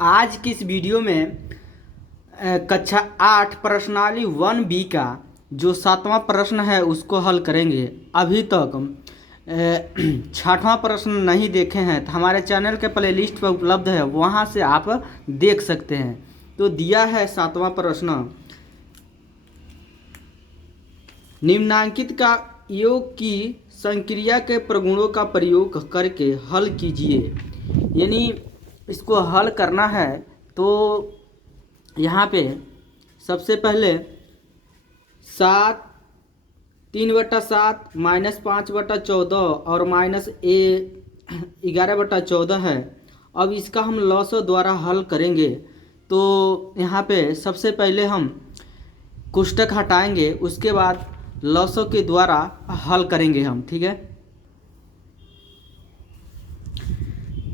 आज की इस वीडियो में कक्षा 8 प्रश्नावली 1B का जो 7वां प्रश्न है उसको हल करेंगे। अभी तक 6वां प्रश्न नहीं देखे हैं तो हमारे चैनल के प्लेलिस्ट पर उपलब्ध है, वहां से आप देख सकते हैं। तो दिया है 7वां प्रश्न, निम्नांकित का योग की संक्रिया के प्रगुणों का प्रयोग करके हल कीजिए। यानी इसको हल करना है तो यहाँ पे सबसे पहले 7 3/7 -5/14 और -11/14 है। अब इसका हम लॉसो द्वारा हल करेंगे। तो यहाँ पे सबसे पहले हम कोष्टक हटाएंगे, उसके बाद लॉसो के द्वारा हल करेंगे हम, ठीक है।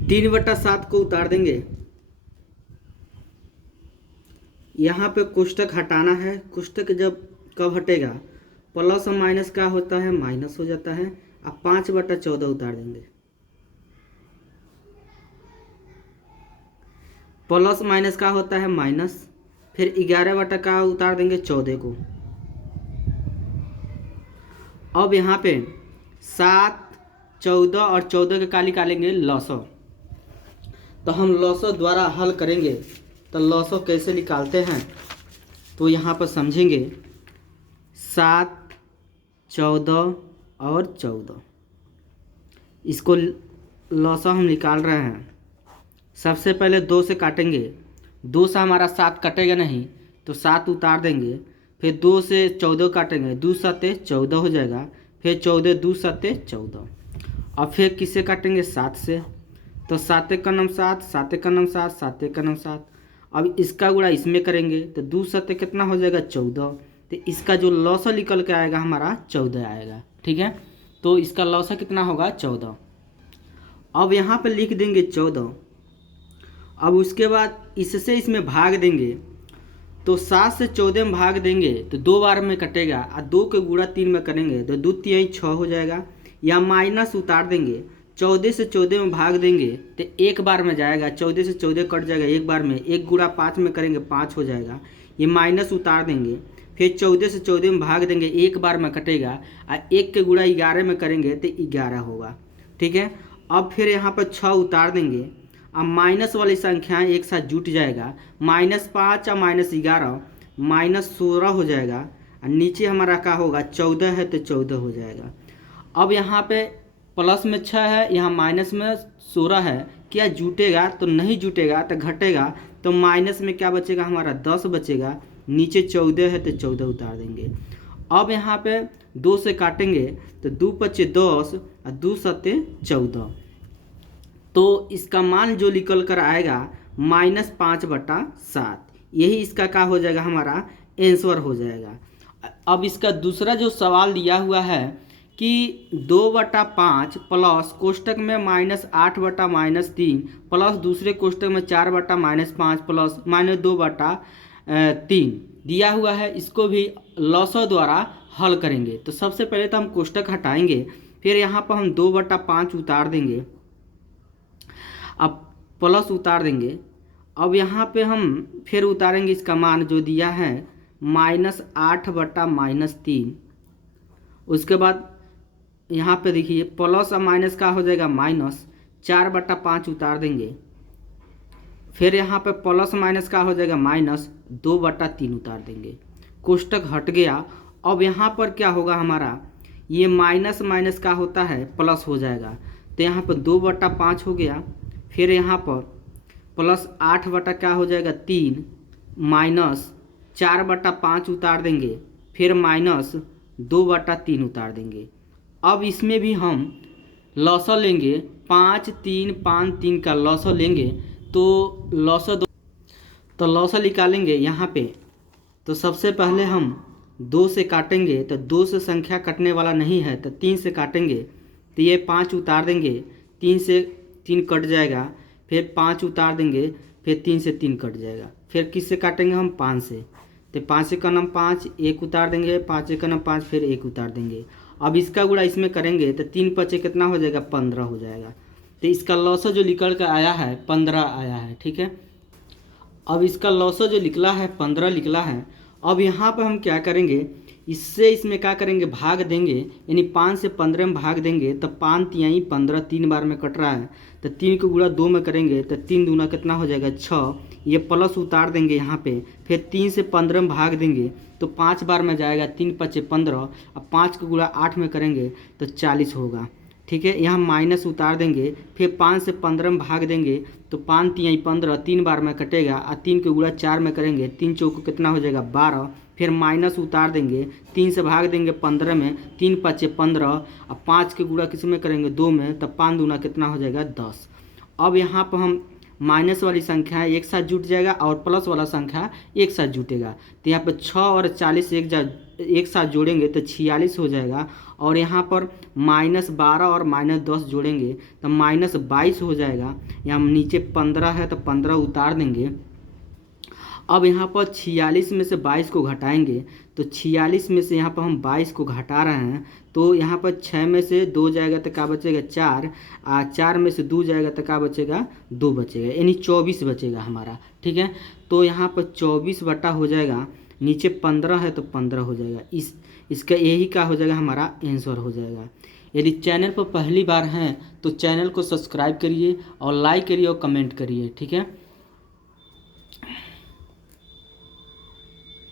3/7 को उतार देंगे। यहाँ पे कोष्टक हटाना है। कोष्टक जब कब हटेगा, प्लस और माइनस का होता है, माइनस हो जाता है। अब 5/14 उतार देंगे। प्लस माइनस का होता है माइनस, फिर 11 का उतार देंगे 14 को। अब यहाँ पे 7 14 और 14 के का निकालेंगे लॉसो। तो हम लॉसो द्वारा हल करेंगे। तो लॉसो कैसे निकालते हैं तो यहाँ पर समझेंगे। 7 14 और 14, इसको लॉसो हम निकाल रहे हैं। सबसे पहले 2 से काटेंगे। 2 से हमारा 7 कटेगा नहीं, तो 7 उतार देंगे। फिर 2 से 14 काटेंगे, 2 7 14 हो जाएगा। फिर 14 2 7 14। और फिर किससे काटेंगे, 7 से। तो 7 का नाम 7, 7 का नाम 7, 7 का नाम 7। अब इसका गुणा इसमें करेंगे तो 2 7 कितना हो जाएगा, 14। तो इसका जो लॉसो निकल के आएगा हमारा 14 आएगा, ठीक है। तो इसका लॉसो कितना होगा, 14। अब यहाँ पे लिख देंगे 14। अब उसके बाद इससे इसमें भाग देंगे। तो 7 से 14 में भाग देंगे तो 2 बार में कटेगा, और 2 के गुणा 3 में करेंगे तो 2 3 6 हो जाएगा। या माइनस उतार देंगे। 14 से 14 में भाग देंगे तो 1 बार में जाएगा। 14 से 14 कट जाएगा 1 बार में। 1 गुणा 5 में करेंगे 5 हो जाएगा। ये माइनस उतार देंगे। फिर 14 से 14 में भाग देंगे, 1 बार में कटेगा। और 1 के गुणा 11 में करेंगे तो 11 होगा, ठीक है। अब फिर यहाँ पर 6 उतार देंगे। अब माइनस वाली संख्याएं एक साथ जुट जाएगा। -5 और -11 -16 हो जाएगा। और नीचे हमारा क्या होगा, 14 है तो 14 हो जाएगा। अब यहाँ पे प्लस में 6 है, यहाँ माइनस में 16 है। क्या जुटेगा, तो नहीं जुटेगा तो घटेगा। तो माइनस में क्या बचेगा, हमारा 10 बचेगा। नीचे 14 है तो 14 उतार देंगे। अब यहाँ पे 2 से काटेंगे तो 2 5 10 और 2 7 14। तो इसका मान जो निकल कर आएगा -5/7। यही इसका क्या हो जाएगा, हमारा आंसर हो जाएगा। अब इसका दूसरा जो सवाल दिया हुआ है कि 2/5 प्लस कोष्टक में -8/-3 प्लस दूसरे कोष्टक में 4/-5 प्लस -2/3 दिया हुआ है। इसको भी लॉसो द्वारा हल करेंगे। तो सबसे पहले तो हम कोष्टक हटाएंगे, फिर यहाँ पर हम 2/5 उतार देंगे। अब प्लस उतार देंगे। अब यहाँ पे हम फिर उतारेंगे इसका मान जो दिया है -8/-3। उसके बाद यहाँ पे देखिए प्लस और माइनस का हो जाएगा माइनस, 4/5 उतार देंगे। फिर यहाँ पे प्लस माइनस का हो जाएगा -2/3 उतार देंगे। कोष्टक हट गया। अब यहाँ पर क्या होगा, हमारा ये माइनस माइनस का होता है प्लस हो जाएगा। तो यहाँ पर 2/5 हो गया। फिर यहाँ पर प्लस 8 क्या हो जाएगा 3 माइनस 4/5 उतार देंगे। फिर -2/3 उतार देंगे। अब इसमें भी हम लॉसो लेंगे, 5 3 5 3 का लॉसो लेंगे। तो लॉसो निकालेंगे यहाँ पे। तो सबसे पहले हम 2 से काटेंगे। तो 2 से संख्या कटने वाला नहीं है, तो 3 से काटेंगे। तो ये 5 उतार देंगे, 3 से 3 कट जाएगा। फिर 5 उतार देंगे, फिर 3 से 3 कट जाएगा। फिर किससे काटेंगे हम, 5 से। तो 5 का नाम 5, 1 उतार देंगे। 5 का नाम 5, फिर 1 उतार देंगे। अब इसका गुणा इसमें करेंगे तो 3 5 कितना हो जाएगा, 15 हो जाएगा। तो इसका लॉस जो निकल कर आया है 15 आया है, ठीक है। अब इसका लॉसो जो निकला है 15 निकला है। अब यहाँ पर हम क्या करेंगे, इससे इसमें क्या करेंगे, भाग देंगे, यानी 5 से 15 में भाग देंगे तो 5 तिहाई 15 3 बार में कट रहा है, तो 3 को गुणा 2 में करेंगे तो 3 दूना कितना हो जाएगा 6। ये प्लस उतार देंगे यहाँ पे, फिर 3 से 15 में भाग देंगे तो 5 बार में जाएगा, 3 पचे 15। अब 5 को गुणा 8 में करेंगे तो 40 होगा। ठीक है, यहाँ माइनस उतार देंगे, फिर 5 से 15 में भाग देंगे तो 5 तिहाई 15 3 बार में कटेगा, और 3 को गुणा 4 में करेंगे, 3 चौको कितना हो जाएगा 12। फिर माइनस उतार देंगे, 3 से भाग देंगे 15 में, 3 पचे 15, अब 5 के गुणा किस में करेंगे 2 में, तब 5 दूना कितना हो जाएगा 10। अब यहाँ पर हम माइनस वाली संख्या एक साथ जुट जाएगा और प्लस वाला संख्या एक साथ जुटेगा, तो यहाँ पर 6 और 40 एक साथ जोड़ेंगे तो 46 हो जाएगा। और यहाँ पर -12 और -10 जोड़ेंगे तो -22 हो जाएगा। यहाँ नीचे 15 है तो 15 उतार देंगे। अब यहाँ पर 46 में से 22 को घटाएंगे तो 46 में से यहाँ पर हम 22 को घटा रहे हैं, तो यहाँ पर 6 में से 2 जाएगा तो क्या बचेगा 4, 4 में से 2 जाएगा तो क्या बचेगा 2 बचेगा, यानी 24 बचेगा हमारा। ठीक है, तो यहाँ पर 24 बटा हो जाएगा, नीचे 15 है तो 15 हो जाएगा। इसका यही क्या हो जाएगा, हमारा आंसर हो जाएगा। यदि चैनल पर पहली बार हैं तो चैनल को सब्सक्राइब करिए और लाइक करिए और कमेंट करिए। ठीक है।